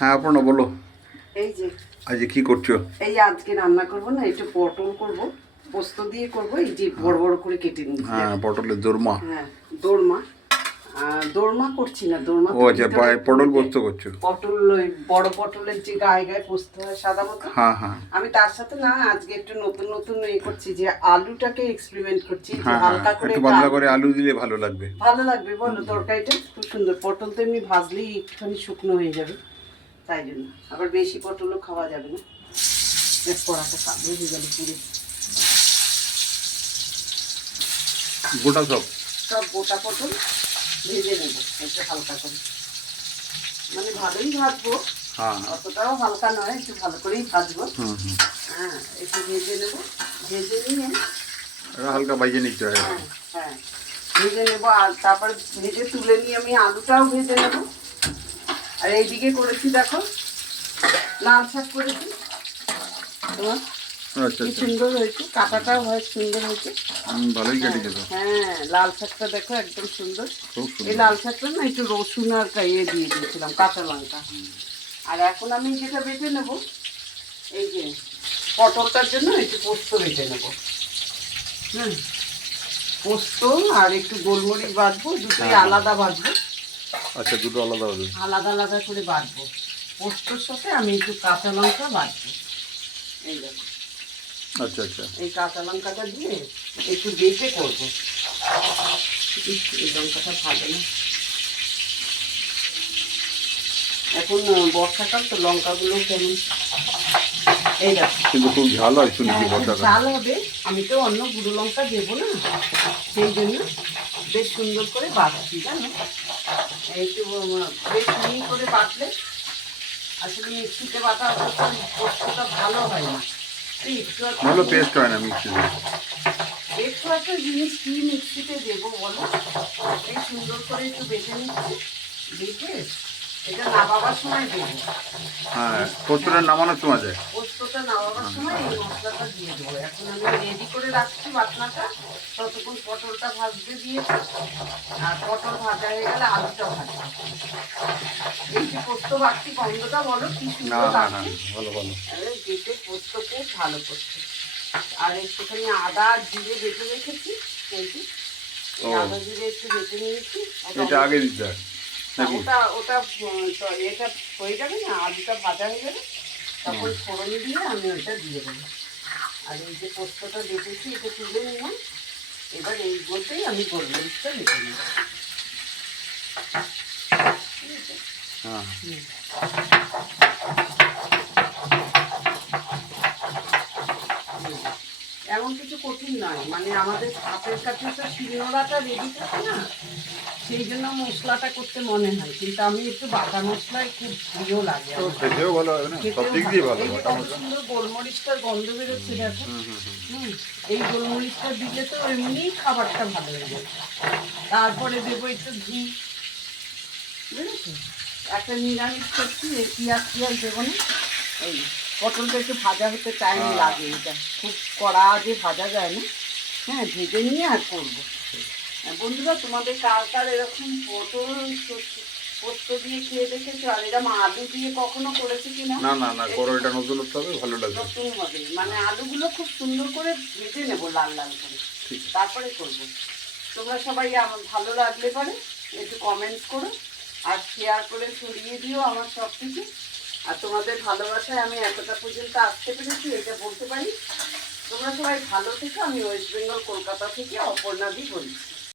হ্যাঁ আপনারা বলো। এই যে আজকে কি করছো? এই আজকে রান্না করব না, একটু পটল করব, পোস্ত দিয়ে করব। এই যে বড় বড় করে কেটে নিয়েছি। হ্যাঁ পটলের দোরমা। হ্যাঁ দোরমা। দোরমা করছি না, দোরমা ও আচ্ছা, পটল পোস্ত করছো? পটল, ওই বড় পটলের যে গায়ে গায়ে পোস্ত হয় সাদা মতো। হ্যাঁ হ্যাঁ। আমি তার সাথে না আজকে একটু নতুন নতুন করছি, যে আলুটাকে এক্সপেরিমেন্ট করছি, যে হ্যাঁ হালকা করে একটু পাতলা করে আলু দিলে ভালো লাগবে। ভালো লাগবে বলো, তরকারিটা খুব সুন্দর। পটল তো এমনি ভাজলেই একটুখানি শুকনো হয়ে যাবে, তাই জন্য আবার বেশি পটলও খাওয়া যাবে না। কড়াটা কালো হয়ে গেল পুরো। গোটা সব সব গোটা পটল ভেজে নেব একটু হালকা করে, মানে ভালোই ভাজবো। হ্যাঁ অতটাও হালকা নয়, একটু ভালো করেই ভাজবো। হ্যাঁ একটু ভেজে নেব, ভেজে নিয়ে হালকা ভাজে নিতে হয়। হ্যাঁ হ্যাঁ ভেজে নেবো। আর তারপর ভেজে তুলে নিয়ে আমি আলুটাও ভেজে নেব। আর এইদিকে করেছি দেখো, লাল শাক করেছি তোমার। আচ্ছা কি আচ্ছা, সুন্দর হয়েছে, কাটাটাও হয় সুন্দর হয়েছে। ভালোই কেটেছে তো। হ্যাঁ লাল শাকটা দেখো একদম সুন্দর। খুব এই সুন্দর। লাল শাকটা না একটু রসুন আর ইয়ে দিয়ে দিয়েছিলাম, কাঁচা লঙ্কা। আর এখন আমি যেটা বেটে নেব, এই যে পটলটার জন্য একটু পোস্ত বেটে নেব। হুম, পোস্ত আর একটু গোলমরিচ বাটবো, দুটোই আলাদা বাটবো। আচ্ছা, দুটো আলাদা হবে। আলাদা আলাদা করে বাটবো। পোস্তর সাথে আমি একটু কাঁচা লঙ্কা বাটবো। এই দেখো, আচ্ছা আচ্ছা। এই কাঁচা লঙ্কাটা দিয়ে একটু বেটে করবো। এই লঙ্কাটা ভালো না, এখন বর্ষাকাল তো লঙ্কাগুলো কেমন। এই দেখো, কিন্তু খুব ঝাল হয় শুনেছি বর্ষাকাল। ঝাল হবে। আমি তো অন্য গুঁড়ো লঙ্কা দেবো না, সেই জন্য বেশ সুন্দর করে বাটছি জানো। একটু বেশ মিহি করে বাটলে আসলে মিক্সিতে বাটা পোস্তটা ভালো হয় না। ভালো পেস্ট হয় না মিক্সিতে। একটু একটা জিনিস কি মিক্সিতে দেবো বলো, এই সুন্দর করে একটু বেটে নিচ্ছি। বেটে এটা নামাবার সময় দেবো। হ্যাঁ, পোস্তটা নামানোর সময় যায়। পোস্তটা নামাবার সময় এই মশলাটা দিয়ে দেবো। এখন আমি রেডি করে রাখছি বাটনাটা, ততক্ষণ পটলটা ভাজতে দিয়েছি। আর পটল ভাজা হয়ে গেলে আলুটা ভাজবো। এই যে পোস্ত বাটছি, গন্ধটা বলো কি না সুন্দর হ্যাঁ হ্যাঁ, লাগছে। ভালো ভালো। আরে বেটে পোস্ত খুব ভালো করছে। আর একটুখানি আদা আর জিরে বেটে রেখেছি, এই যে এই আদা জিরে একটু বেটে নিয়েছি। এটা আগে দিতে হয় নাকি? ওটা ওটা এটা হয়ে যাবে না, আলুটা ভাজা হয়ে যাবে, তখন ফোড়ন দিয়ে আমি ওইটা দিয়ে দেবো। আর এই যে পোস্তটা বেটেছি এটা তুলে নিলাম। এবার এই বলতেই আমি গোলমরিচটা বেটে নেব। হ্যাঁ এমন কিছু কঠিন নয়, মানে আমাদের হাতের কাছে তো শিলনোড়াটা রেডি থাকে না, সেই জন্য মশলাটা করতে মনে হয়। কিন্তু আমি একটু বাটা মশলাই খুব প্রিয় লাগে আমার। খেতেও ভালো হবে না, সব দিক দিয়ে ভালো। এই যে কত সুন্দর গোলমরিচটার গন্ধ বেরোচ্ছে দেখো। এই গোলমরিচটা দিলে তো এমনি খাবারটা ভালো হয়ে যাবে। তারপরে দেবো একটু ঘি, বুঝেছো। একটা নিরামিষ করছি, পিঁয়াজ দেবো না। এই পটলটা একটু ভাজা হতে টাইম লাগে, এটা খুব কড়া যে ভাজা যায় না। হ্যাঁ ভেজে নিয়ে আর করবো। বন্ধুরা তোমাদের কার কার এরকম পটল পোস্ত দিয়ে খেয়ে দেখেছো? আর এরকম আলু দিয়ে কখনো করেছে কিনা? না না না, করো, এটা নতুন হতে হবে, ভালো লাগবে। নতুন হবে, মানে আলুগুলো খুব সুন্দর করে ভেজে নেবো লাল লাল করে, তারপরে করবো। তোমরা সবাই আমার ভালো লাগলে পারে একটু কমেন্টস করো, আর শেয়ার করে ছড়িয়ে দিও আমার সব কিছু। আর তোমাদের ভালোবাসায় আমি এতটা পর্যন্ত আসতে পেরেছি, এটা বলতে পারি। তোমরা সবাই ভালো থেকো। আমি ওয়েস্ট বেঙ্গল কলকাতা থেকে অপর্ণাদি বলছি।